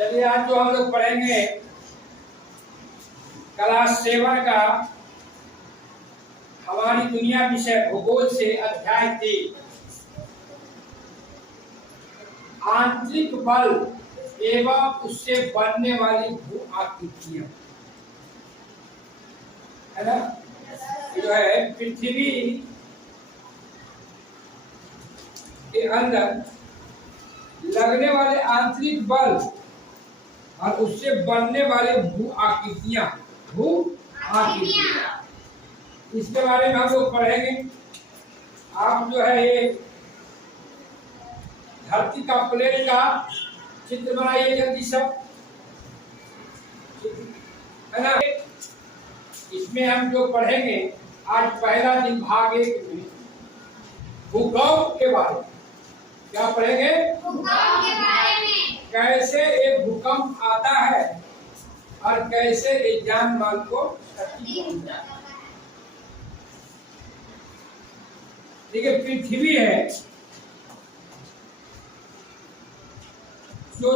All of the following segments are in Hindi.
चलिए आज जो हम लोग पढ़ेंगे क्लास 7 का हमारी दुनिया विषय भूगोल से अध्याय 3 आंतरिक बल एवं उससे बनने वाली भू आकृतियां, है ना। जो है पृथ्वी के अंदर लगने वाले आंतरिक बल और उससे बनने वाले भू आकृतियां इसके बारे में हम लोग पढ़ेंगे। आप जो है ये धरती का प्लेट का चित्र बनाइए जल्दी सब, है ना। इसमें हम जो पढ़ेंगे आज पहला दिन भाग 1 में भूकंप के बारे में। क्या पढ़ेंगे? भूकंप के बारे में। कैसे एक भूकंप आता है और कैसे एक जान माल को क्षति पहुंचाता है। देखिए पृथ्वी है जो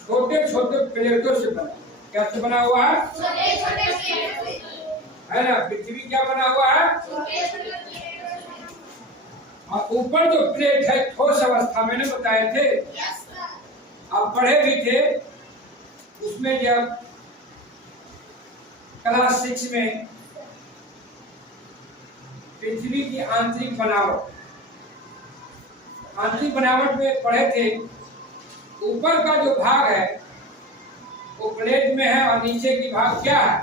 छोटे छोटे प्लेटों से बना, क्या से बना हुआ है? छोटे छोटे प्लेटों से, है ना। पृथ्वी क्या बना हुआ है? छोटे छोटे प्लेटों से। और ऊपर जो प्लेट है ठोस अवस्था मैंने बताए थे, आप पढ़े भी थे उसमें। जब क्लास 6 में पृथ्वी की आंतरिक बनावट में पढ़े थे, ऊपर का जो भाग है वो प्लेट में है और नीचे की भाग क्या है?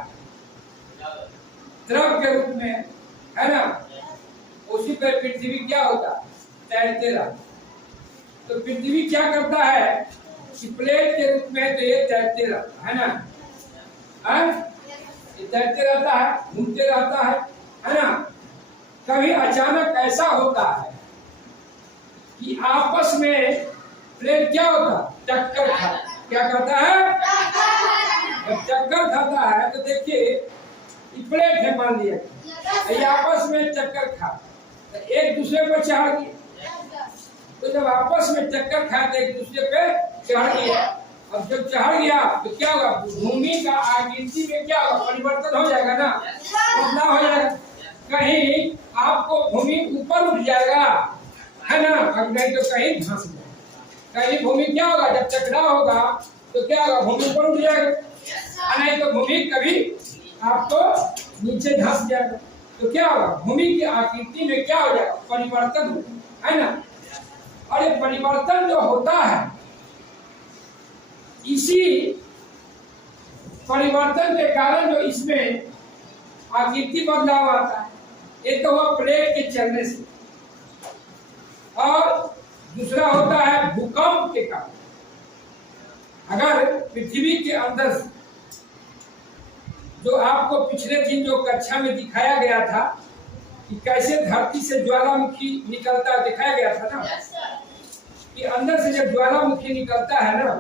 द्रव के रूप में, है ना। उसी पर पृथ्वी क्या होता? तैरते रहता। तो पृथ्वी क्या करता है कि प्लेट के रूप में तो ये तैरते रहता है ना, ये तैरते रहता है, घूमते रहता है ना। कभी अचानक ऐसा होता है कि आपस में प्लेट क्या होता? टक्कर खाता। क्या करता है? जब टक्कर खाता है तो देखिए प्लेट है, मान लिया ये आपस में टक्कर खा तो एक दूसरे पर चढ़ गया। तो जब आपस में टक्कर खाए तो एक दूसरे पे चढ़ गया। अब जब चढ़ गया तो क्या होगा? भूमि का आकृति में क्या होगा? परिवर्तन हो जाएगा ना, बदलाव हो जाएगा। कहीं आपको भूमि ऊपर उठ जाएगा, है ना, और नहीं तो कहीं धंस जाएगा। कहीं भूमि क्या होगा? जब टकराव होगा तो क्या होगा? भूमि ऊपर उठ जाएगा, नहीं तो भूमि कभी आपको नीचे धंस जाएगा। तो क्या होगा? भूमि की आकृति में क्या हो जाएगा? परिवर्तन होगा, है ना। और ये परिवर्तन जो होता है, इसी परिवर्तन के कारण जो इसमें आकृति बदलाव आता है, एक तो हुआ प्लेट के चलने से, और दूसरा होता है भूकंप के कारण। अगर पृथ्वी के अंदर जो आपको पिछले दिन जो कक्षा में दिखाया गया था कि कैसे धरती से ज्वालामुखी निकलता दिखाया गया था ना, कि अंदर से जब ज्वालामुखी निकलता है ना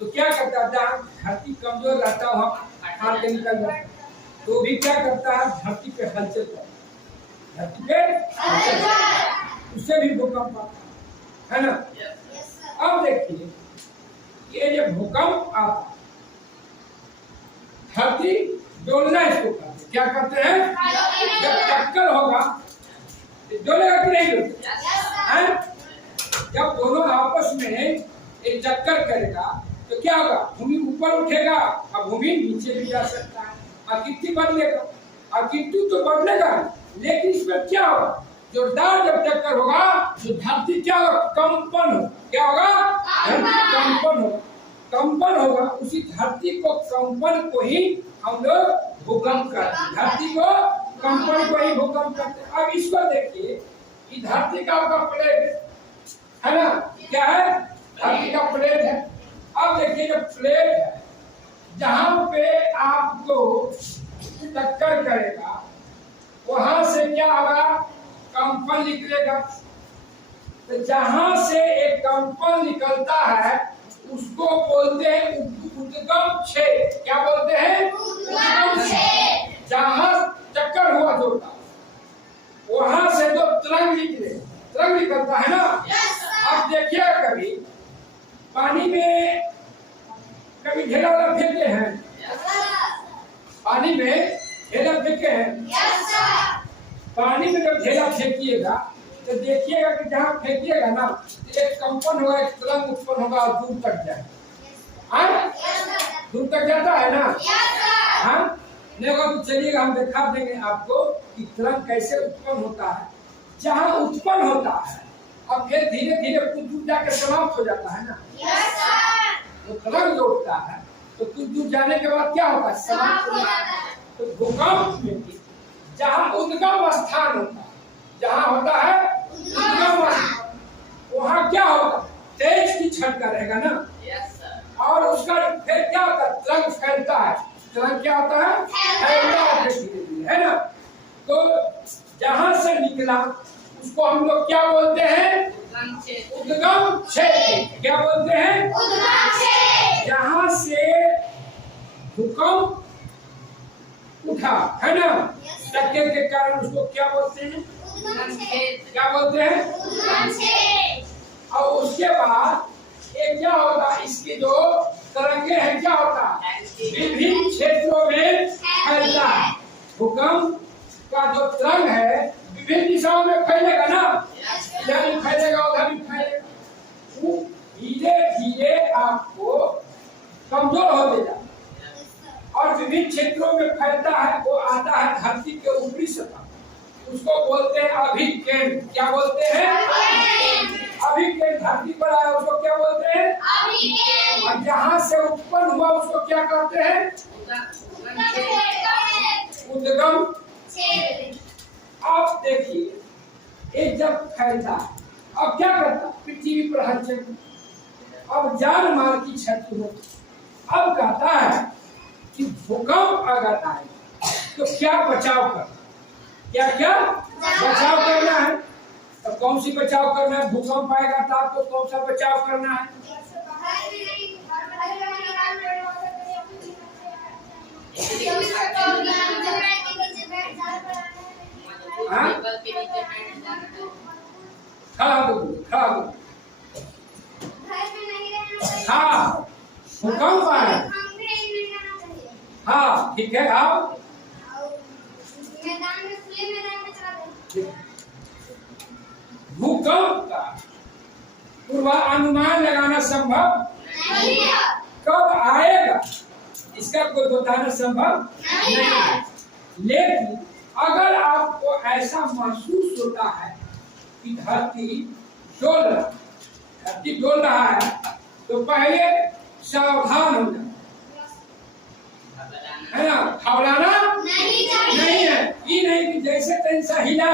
तो क्या करता है? धरती कमजोर रहता है वहां अठार के निकल जाता है, तो भी क्या करता है? धरती पे हलचल करता है, धरती पे उससे भी भूकंप आता है ना। अब देखिए ये जब भूकंप आता धरती डोलना इसको करते, क्या करते हैं? जब टक्कर होगा डोलेगा कि नहीं डोलेगा? जब दोनों आपस में एक टक्कर करेगा तो क्या होगा? भूमि ऊपर उठेगा और भूमि नीचे भी जा सकता है, आकृति बदलेगा। आकृति तो बदलेगा, लेकिन इसमें क्या होगा? जोरदार जब टक्कर होगा तो धरती क्या होगा? कंपन होगा। क्या होगा? धरती कंपन होगा। कंपन होगा, उसी धरती को कंपन को ही हम लोग भूकंप करते हैं। धरती को कंपन को ही भूकंप करते हैं। अब इसको देखिए कि धरती का प्लेट है ना, क्या है? धरती का प्लेट है। अब देखिए जब प्लेट है, जहां पे आपको टक्कर करेगा वहां से क्या होगा? कंपन निकलेगा। तो जहां से एक कंपन निकलता है उसको बोलते हैं उद्गम क्षेत्र। क्या बोलते हैं? उद्गम क्षेत्र। जहां टक्कर हुआ जोरदार वहां से जो तरंग निकलता है ना। अब देखिए कभी पानी में कभी ढेला वाला फेंके हैं? पानी में ढेला फेंके हैं? पानी में जब ढेला फेंकिएगा तो देखिएगा कि जहाँ फेंकिएगा ना एक कंपन होगा, एक तरंग उत्पन्न होगा और दूर तक जाए। दूर तक जाता है ना? हाँ, नहीं होगा तो चलिएगा हम दिखा देंगे आपको कि तरंग कैसे उत्पन्न होता है। जहाँ उत्पन्न होता है अब फिर धीरे धीरे कुछ दूर जाकर समाप्त हो जाता है ना। वो तरंग जो उठता है तो कुछ दूर जाने के बाद क्या होता है? समाप्त हो जाता है। तो भूकंप में भी जहाँ उद्गम स्थान होता है, जहाँ होता है उद्गम स्थान, वहाँ क्या होता है? तेज की झटका रहेगा ना। और उसका फिर क्या होता है? तरंग फैलता है। तरंग क्या होता है? फैलता है धीरे धीरे, है ना। तो जहाँ से निकला उसको हम लोग क्या बोलते हैं? उद्गम क्षेत्र। क्या बोलते हैं? जहाँ से भूकंप उठा, है ना, धक्के के कारण उसको क्या बोलते हैं? क्या बोलते हैं? और उसके बाद ये क्या होता है? इसकी जो तरंगे हैं क्या होता है? विभिन्न क्षेत्रों में फैलता है। भूकंप का जो तरंग है विभिन्न दिशाओं में फैलेगा ना। इधर भी फैलेगा, उधर भी फैलेगा। वो धीरे धीरे आपको कमजोर हो जाएगा और विभिन्न क्षेत्रों में फैलता है। वो आता है धरती के ऊपरी सतह, उसको बोलते हैं अभिकेंद्र। क्या बोलते हैं? अभिकेंद्र। धरती पर आया उसको क्या बोलते हैं? और जहाँ से उत्पन्न हुआ उसको क्या कहते हैं? उद्गम। अब देखिए ये जब फैलता है अब क्या करता? पृथ्वी पर हलचल, अब जान माल की क्षति होती। अब कहता है कि भूकंप अगर आए तो क्या बचाव करना? क्या क्या बचाव करना है? तो कौन सी बचाव करना है? भूकंप आएगा तो आपको कौन सा बचाव करना है? हाँ, भूकंप आए। हाँ ठीक है, आओ। भूकंप का पूर्वानुमान लगाना संभव नहीं है। कब आएगा इसका कोई बताना संभव नहीं है। लेकिन अगर आपको ऐसा महसूस होता है कि धरती डोल रहा है तो पहले सावधान हो जाए, है ना। घबराना नहीं है। ये नहीं कि जैसे तैसा हिला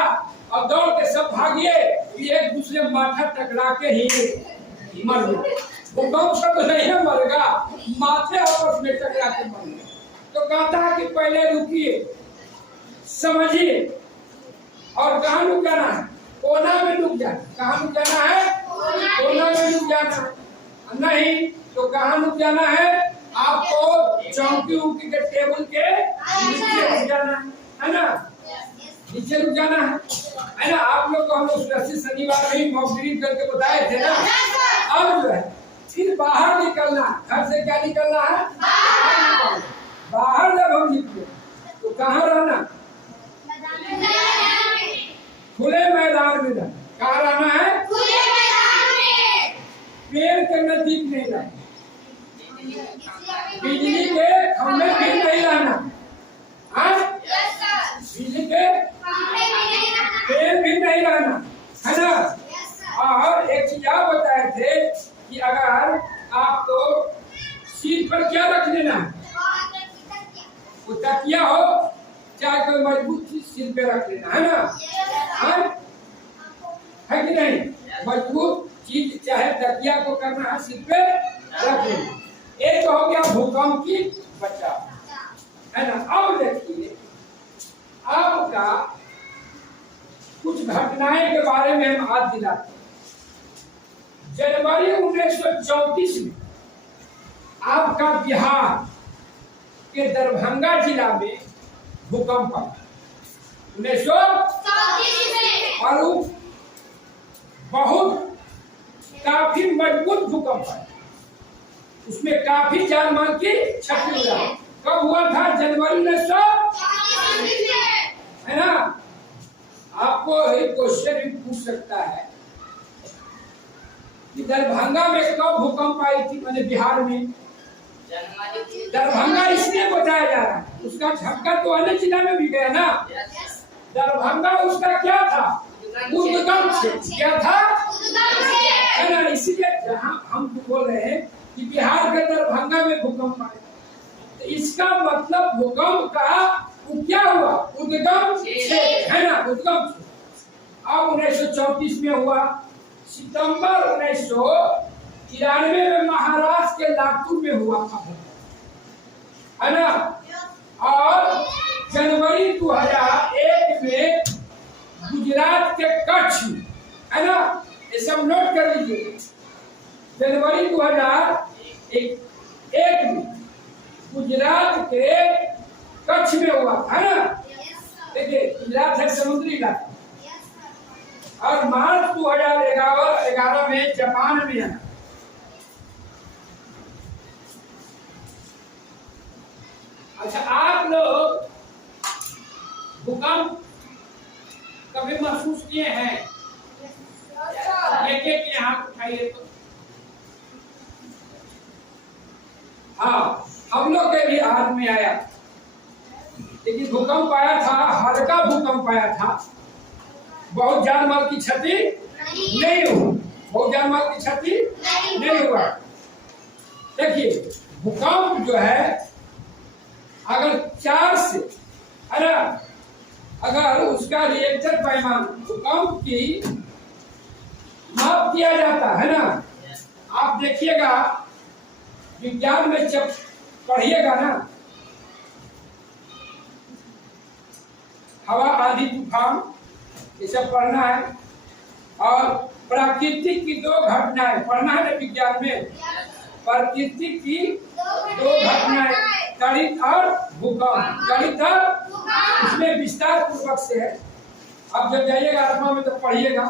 और दौड़ के सब भागिए, एक दूसरे माथा टकरा के ही मर गए। भूकंप से तो नहीं मरेगा, माथे आपस में टकरा के मरेगा। तो कहता है कि पहले रुकिए, समझिए। और कहाँ रुक जाना है? कोना में रुक जाना। कहाँ रुक जाना है? कोना में रुक जाना है। नहीं तो कहाँ रुक जाना है? आपको चौकी उकी के टेबल के नीचे रुक जाना है ना। नीचे रुक जाना है ना। आप लोग को हम लोग शनिवार में ही मॉक ड्रिल करके बताए थे ना। अब जो है फिर बाहर निकलना, घर से क्या निकलना है? बाहर जब हम निकले तो कहाँ रहना? खुले मैदान में रहना। कहाँ रहना है? खुले मैदान में। पेड़ के नजदीक नहीं रहना, बिजली के खंभे भी नहीं रहना, बिजली के पेड़ भी नहीं रहना, है ना। और एक चीज आप बताए थे कि अगर आपको सीट पर क्या रख लेना है? वो तकिया हो चाहे कोई मजबूत चीज सिर पे रख लेना, है ना। है कि नहीं? मजबूत चीज चाहे तकिया को करना है सिर पे रख लेना। एक तो हो गया भूकंप की बचाव, है ना। अब देखिए आपका कुछ घटनाएं के बारे में हम आज दिलाते हैं। जनवरी 1934 में आपका बिहार के दरभंगा जिला में भूकंप आया 1934 में, और बहुत काफी मजबूत भूकंप है। उसमें काफी जान माल की क्षति हुआ। कब हुआ था? जनवरी 1940 है ना। आपको एक क्वेश्चन भी पूछ सकता है कि दरभंगा में कब भूकंप आई थी? मैंने बिहार में दरभंगा इसलिए बताया जा रहा है, उसका झटका तो अन्य जिला में भी गया ना। दरभंगा उसका क्या था? उद्गम क्षेत्र। क्या था? है ना। इसलिए जहाँ हम बोल रहे हैं कि बिहार के दरभंगा में भूकंप आया, तो इसका मतलब भूकंप का क्या हुआ? उद्गम क्षेत्र, है ना, उद्गम क्षेत्र। अब 1934 में हुआ, सितंबर 1993 में महाराष्ट्र के लातूर में हुआ था, है ना। और जनवरी 2001 में गुजरात के कच्छ में, है ना, ये सब नोट कर लीजिए। जनवरी 2001 में गुजरात के कच्छ में हुआ, है ना। देखिए गुजरात है समुद्री इलाका। और मार्च 2011 में जापान में है। अच्छा, आप लोग भूकंप कभी महसूस किए हैं? एक एक हाथ उठाइए तो। हाँ, हम लोग के भी हाथ में आया, लेकिन भूकंप आया था, हल्का भूकंप आया था, बहुत जान माल की क्षति नहीं हुई। बहुत जान माल की क्षति नहीं हुआ। देखिए भूकंप जो है, अगर 4 से, है ना, अगर उसका रिएक्टर पैमाना भूकंप की माप किया जाता है ना। आप देखिएगा विज्ञान में जब पढ़िएगा ना, हवा, आंधी, तूफान, ये सब पढ़ना है। और प्राकृतिक की 2 घटनाएं पढ़ना है ना विज्ञान में। प्रकृति की 2 घटनाएं, त्वरित और भूकंप। त्वरित और इसमें विस्तार पूर्वक से है, अब जब जाइएगा आत्मा में तो पढ़िएगा।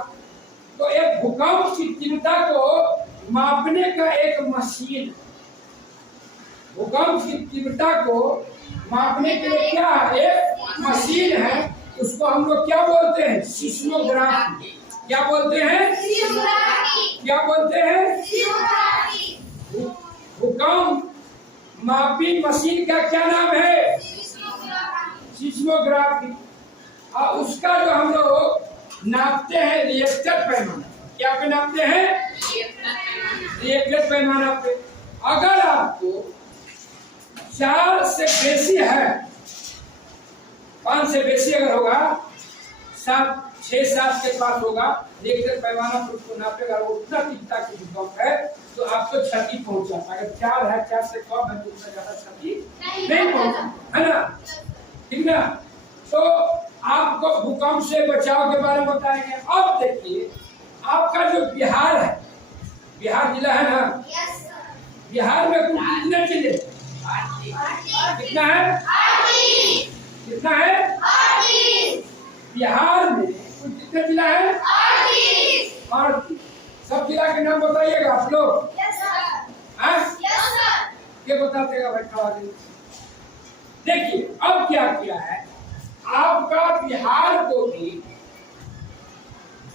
तो एक भूकंप की तीव्रता को मापने का एक मशीन, भूकंप की तीव्रता को मापने के लिए क्या एक मशीन है, उसको हम लोग क्या बोलते हैं? सिस्मोग्राफी। क्या बोलते हैं? क्या बोलते हैं? भूकंप मापी मशीन का क्या नाम है? सिस्मोग्राफी। और उसका जो हम लोग नापते हैं रिएक्टर पैमाना। क्या पे नापते हैं? रिएक्टर पैमाना पे। अगर आपको 4 से बेसी है, 5 से बेसी अगर होगा, 6-7 के पास होगा, रिएक्टर पैमाना पर उसको नापेगा, वो उतना तीव्रता की भूकंप है तो आपको क्षति पहुंचाता। अगर 4 है, 4 से कम है तो उतना ज्यादा क्षति नहीं पहुंचा, है ना। ठीक ना। तो आपको भूकंप से बचाव के बारे में बताएंगे। अब देखिए आपका जो बिहार है, बिहार जिला है ना, बिहार में कुल कितने जिले? कितना है? कितना है? बिहार में कुल कितने जिला है? 38। सब जिला के नाम बताइएगा आप लोग। क्या बतातेगा भाई? खड़ा देखिए अब क्या किया है, आपका बिहार को भी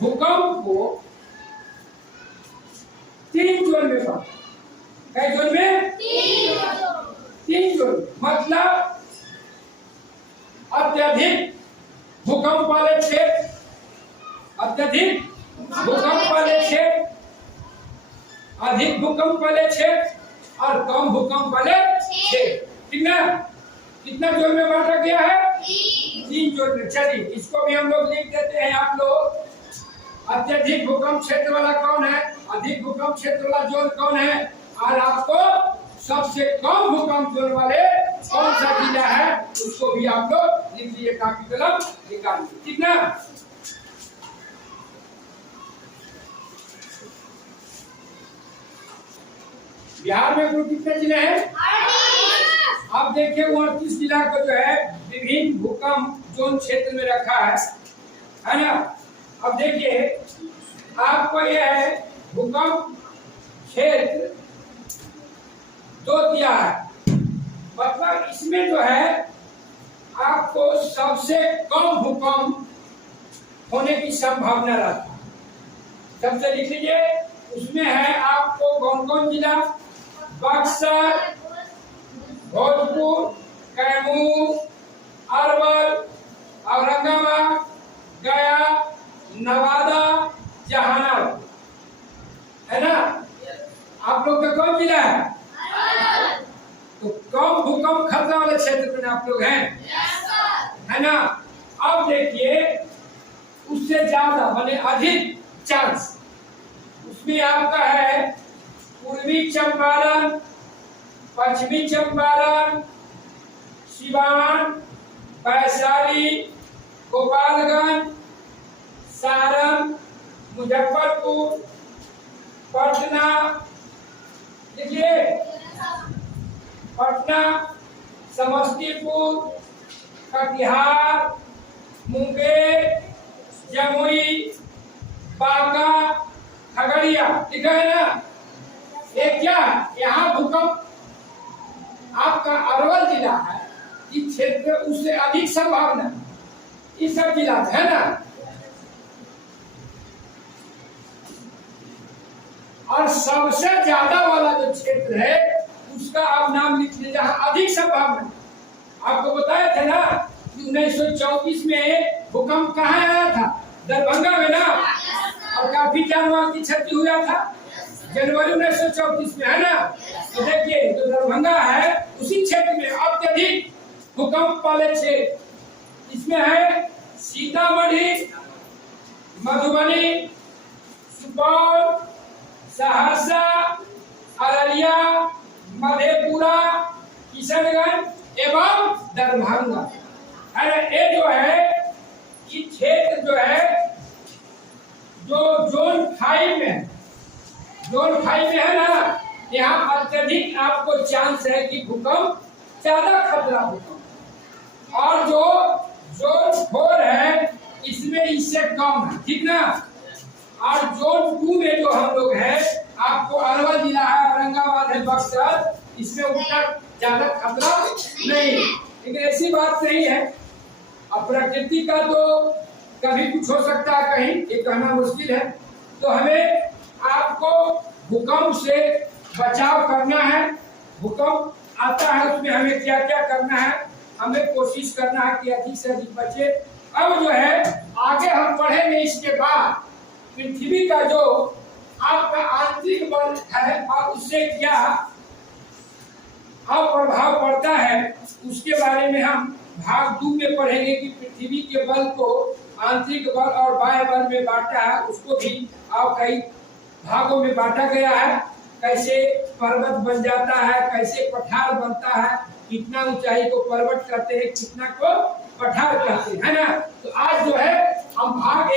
भूकंप को 3 जोन में बांटा। कई जोन में? 3 जोन। मतलब अत्यधिक भूकंप वाले क्षेत्र, अत्यधिक भूकंप वाले क्षेत्र, अधिक भूकंप वाले क्षेत्र और कम भूकंप वाले क्षेत्र। ठीक ना। कितना जोन में बांटा गया है? 3 जोन में। चलिए इसको भी हम लोग लिख देते हैं। आप लोग अत्यधिक भूकंप क्षेत्र वाला कौन है, अधिक भूकंप क्षेत्र वाला जोन कौन है, और आपको सबसे कम भूकंप जोन वाले कौन सा जिला है, उसको भी आप लोग लिख लीजिए, काफी कलम निकाल लीजिए। ठीक ना। बिहार में कुल कितने जिले हैं? आप देखिए 29 जिला को जो है विभिन्न भूकंप जोन क्षेत्र में रखा है ना। अब देखिए आपको यह है भूकंप क्षेत्र 2 दिया है, मतलब इसमें जो है आपको सबसे कम भूकंप होने की संभावना रहता है। सबसे लिख लीजिए, उसमें है आपको कौन कौन जिला? बक्सर, भोजपुर, कैमूर, अरवल, औरंगाबाद, गया, नवादा, जहानाबाद, है ना? आप लोग का कौन जिला है? तो कम भूकंप खतरा वाले क्षेत्र में आप लोग हैं, है ना? अब देखिए, उससे ज्यादा माने अधिक चांस उसमें आपका है पूर्वी चंपारण, पश्चिमी चंपारण, सिवान, वैशाली, गोपालगंज, सारण, मुजफ्फरपुर, पटना, देखिए पटना, समस्तीपुर, कटिहार, मुंगेर, जमुई, बांका, खगड़िया, ठीक है ना? ये क्या यहाँ भूकंप आपका अरवल जिला है, इस क्षेत्र में उससे अधिक संभावना इस सब जिला है ना? और सबसे ज्यादा वाला जो क्षेत्र है उसका आप नाम लिख लीजिए जहां अधिक संभावना। आपको बताया था ना कि 1934 में भूकंप कहाँ आया था? दरभंगा में ना, और काफी जानमाल की क्षति हुआ था जनवरी 1934 में, है ना? तो देखिए, जो दरभंगा है उसी क्षेत्र में अत्यधिक भूकंप वाले क्षेत्र, इसमें है सीतामढ़ी, मधुबनी, सुपौल, सहरसा, अररिया, मधेपुरा, किशनगंज एवं दरभंगा। अरे ये जो है ये क्षेत्र जो है जो जोन 5 में, जोन 5 में है ना, यहाँ अत्यधिक आपको चांस है कि भूकंप ज्यादा खतरा भूकंप, और जो जोन 4 है इसमें इससे कम है, ठीक ना? और जोन 2 में जो हम लोग हैं, आपको अरवल जिला है, औरंगाबाद है, बक्सर, इसमें उतना ज्यादा खतरा नहीं है। लेकिन ऐसी बात नहीं है, अब प्रकृति का तो कभी कुछ हो सकता है, कहीं ये कहना मुश्किल है। तो हमें आपको भूकंप से बचाव करना है। भूकंप आता है उसमें हमें क्या क्या करना है, हमें कोशिश करना है कि अधिक से अधिक बचे। अब जो है आगे हम पढ़ेंगे इसके बाद पृथ्वी का जो आपका आंतरिक बल है और उससे क्या प्रभाव पड़ता है, उसके बारे में हम भाग 2 में पढ़ेंगे कि पृथ्वी के बल को आंतरिक बल और बाह्य बल में बांटा है, उसको भी आप कई भागों में बांटा गया है। कैसे पर्वत बन जाता है, कैसे पठार बनता है, कितना ऊंचाई को पर्वत कहते हैं, कितना को पठार कहते हैं, है ना? तो आज जो है हम भाग